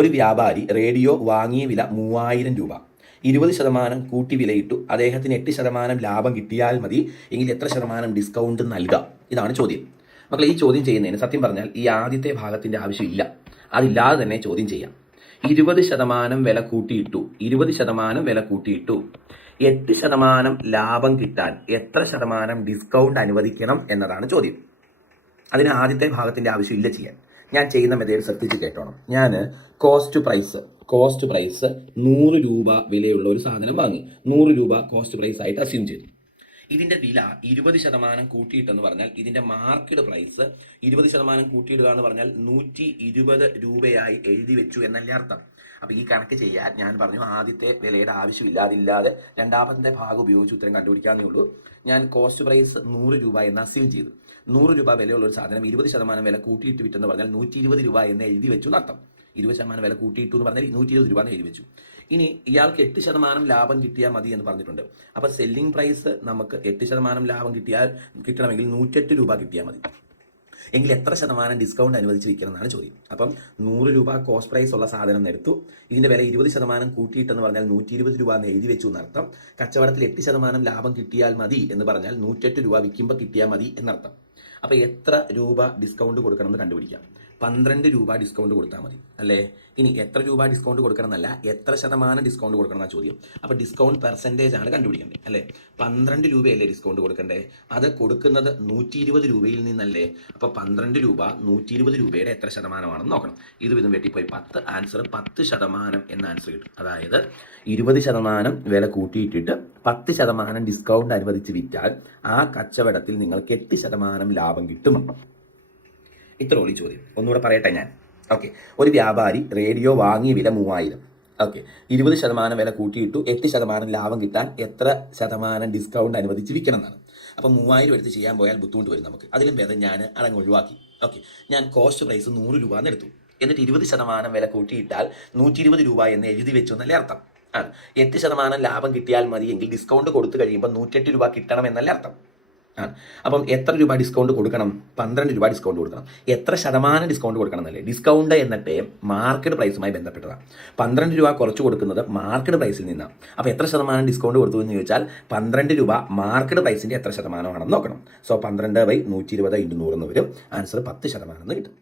ഒരു വ്യാപാരി റേഡിയോ വാങ്ങിയ വില 3000 രൂപ, 20% കൂട്ടി വിലയിട്ടു, അദ്ദേഹത്തിന് 8% ലാഭം കിട്ടിയാൽ മതി എങ്കിൽ എത്ര ശതമാനം ഡിസ്കൗണ്ട് നൽകാം? ഇതാണ് ചോദ്യം. മക്കളെ, ഈ ചോദ്യം ചെയ്യുന്നതിന് സത്യം പറഞ്ഞാൽ ഈ ആദ്യത്തെ ഭാഗത്തിൻ്റെ ആവശ്യമില്ല. അതില്ലാതെ തന്നെ ചോദ്യം ചെയ്യാം. 20% വില കൂട്ടിയിട്ടു, 20% വില കൂട്ടിയിട്ടു, 8% ലാഭം കിട്ടാൻ എത്ര ശതമാനം ഡിസ്കൗണ്ട് അനുവദിക്കണം എന്നതാണ് ചോദ്യം. അതിന് ആദ്യത്തെ ഭാഗത്തിൻ്റെ ആവശ്യമില്ല ചെയ്യാൻ. ഞാൻ ചെയ്യുന്ന മെത്തേഡ് ശ്രദ്ധിച്ച് കേട്ടോണം. ഞാൻ കോസ്റ്റ് പ്രൈസ് 100 രൂപ വിലയുള്ള ഒരു സാധനം വാങ്ങി. 100 രൂപ കോസ്റ്റ് പ്രൈസ് ആയിട്ട് അസ്യൂം ചെയ്തു. ഇതിൻ്റെ വില 20% കൂട്ടിയിട്ടെന്ന് പറഞ്ഞാൽ ഇതിൻ്റെ മാർക്കറ്റ് പ്രൈസ് 20% കൂട്ടിയിടുക എന്ന് പറഞ്ഞാൽ 120 രൂപയായി എഴുതി വെച്ചു എന്നല്ലേ അർത്ഥം. അപ്പോൾ ഈ കണക്ക് ചെയ്യാൻ ഞാൻ പറഞ്ഞു ആദ്യത്തെ വിലയുടെ ആവശ്യമില്ല. അതില്ലാതെ രണ്ടാമത്തെ ഭാഗം ഉപയോഗിച്ച് ഉത്തരം കണ്ടുപിടിക്കാവുന്നേ ഉള്ളൂ. ഞാൻ കോസ്റ്റ് പ്രൈസ് 100 രൂപ എന്ന് അസ്യൂം ചെയ്തു. 100 രൂപ വിലയുള്ള ഒരു സാധനം 20% വില കൂട്ടിയിട്ട് വിറ്റെന്ന് പറഞ്ഞാൽ 120 രൂപ എന്ന് എഴുതി വെച്ചു എന്നർത്ഥം. 20% വില കൂട്ടിയിട്ടു എന്ന് പറഞ്ഞാൽ 120 രൂപ എന്ന് എഴുതി വെച്ചു. ഇനി ഇയാൾക്ക് 8% ലാഭം കിട്ടിയാൽ മതി എന്ന് പറഞ്ഞിട്ടുണ്ട്. അപ്പോൾ സെല്ലിംഗ് പ്രൈസ് നമുക്ക് 8% ലാഭം കിട്ടണമെങ്കിൽ 108 രൂപ കിട്ടിയാൽ മതി. എങ്കിൽ എത്ര ശതമാനം ഡിസ്കൗണ്ട് അനുവദിച്ച് വിൽക്കണം എന്നാണ് ചോദ്യം. അപ്പം 100 രൂപ കോസ്റ്റ് പ്രൈസ് ഉള്ള സാധനം എടുത്തു. ഇതിൻ്റെ വില 20% കൂട്ടിയിട്ടെന്ന് പറഞ്ഞാൽ 120 രൂപ എന്ന് എഴുതി വെച്ചു എന്നർത്ഥം. കച്ചവടത്തിൽ 8% ലാഭം കിട്ടിയാൽ മതി എന്ന് പറഞ്ഞാൽ 108 രൂപ വിൽക്കുമ്പോൾ കിട്ടിയാൽ മതി എന്നർത്ഥം. അപ്പോൾ എത്ര രൂപ ഡിസ്കൗണ്ട് കൊടുക്കണം എന്ന് കണ്ടുപിടിക്കാം. 12 രൂപ ഡിസ്കൗണ്ട് കൊടുത്താൽ മതി അല്ലേ? ഇനി എത്ര രൂപ ഡിസ്കൗണ്ട് കൊടുക്കണം എന്നല്ല, എത്ര ശതമാനം ഡിസ്കൗണ്ട് കൊടുക്കണം എന്നാണ് ചോദ്യം. അപ്പോൾ ഡിസ്കൗണ്ട് പെർസെൻറ്റേജ് ആണ് കണ്ടുപിടിക്കേണ്ടത് അല്ലേ? 12 രൂപയല്ലേ ഡിസ്കൗണ്ട് കൊടുക്കണ്ടേ? അത് കൊടുക്കുന്നത് 120 രൂപയിൽ നിന്നല്ലേ? അപ്പോൾ 12 രൂപ 120 രൂപയുടെ എത്ര ശതമാനമാണെന്ന് നോക്കണം. ഇത് വിധം വെട്ടിപ്പോയി 10 ആൻസർ 10% എന്ന ആൻസർ കിട്ടും. അതായത് 20% വില കൂട്ടിയിട്ടിട്ട് 10% ഡിസ്കൗണ്ട് അനുവദിച്ച് വിറ്റാൽ ആ കച്ചവടത്തിൽ നിങ്ങൾക്ക് 8% ലാഭം കിട്ടും. ഇത്ര ഉള്ളി ചോദ്യം. ഒന്നുകൂടെ പറയട്ടെ ഞാൻ. ഓക്കെ, ഒരു വ്യാപാരി റേഡിയോ വാങ്ങിയ വില 3000. ഓക്കെ, 20% വില കൂട്ടിയിട്ടു, 8% ലാഭം കിട്ടാൻ എത്ര ശതമാനം ഡിസ്കൗണ്ട് അനുവദിച്ച് വിൽക്കണം എന്നാണ്. അപ്പോൾ 3000 എടുത്ത് ചെയ്യാൻ പോയാൽ ബുദ്ധിമുട്ട് വരും നമുക്ക്. അതിലും ഭേദം ഞാൻ അതങ്ങ് ഒഴിവാക്കി. ഓക്കെ, ഞാൻ കോസ്റ്റ് പ്രൈസ് 100 രൂപ എന്ന് എടുത്തു. എന്നിട്ട് 20% വില കൂട്ടിയിട്ടാൽ 120 രൂപ എന്ന് എഴുതി വെച്ചു എന്നല്ലേ അർത്ഥം. 8% ലാഭം കിട്ടിയാൽ മതി എങ്കിൽ ഡിസ്കൗണ്ട് കൊടുത്തു കഴിയുമ്പോൾ 108 രൂപ കിട്ടണം എന്നല്ലേ അർത്ഥം. അപ്പം എത്ര രൂപ ഡിസ്കൗണ്ട് കൊടുക്കണം? 12 രൂപ ഡിസ്കൗണ്ട് കൊടുക്കണം. എത്ര ശതമാനം ഡിസ്കൗണ്ട് കൊടുക്കണം എന്നല്ലേ? ഡിസ്കൗണ്ട് എന്നിട്ട് മാർക്കറ്റ് പ്രൈസുമായി ബന്ധപ്പെട്ടതാണ്. 12 രൂപ കുറച്ച് കൊടുക്കുന്നത് മാർക്കറ്റ് പ്രൈസിൽ നിന്നാണ്. അപ്പോൾ എത്ര ശതമാനം ഡിസ്കൗണ്ട് കൊടുത്തു എന്ന് ചോദിച്ചാൽ 12 രൂപ മാർക്കറ്റ് പ്രൈസിൻ്റെ എത്ര ശതമാനമാണെന്ന് നോക്കണം. സോ 12/120 × 100 എന്ന് വരും. ആൻസർ 10% എന്ന് കിട്ടും.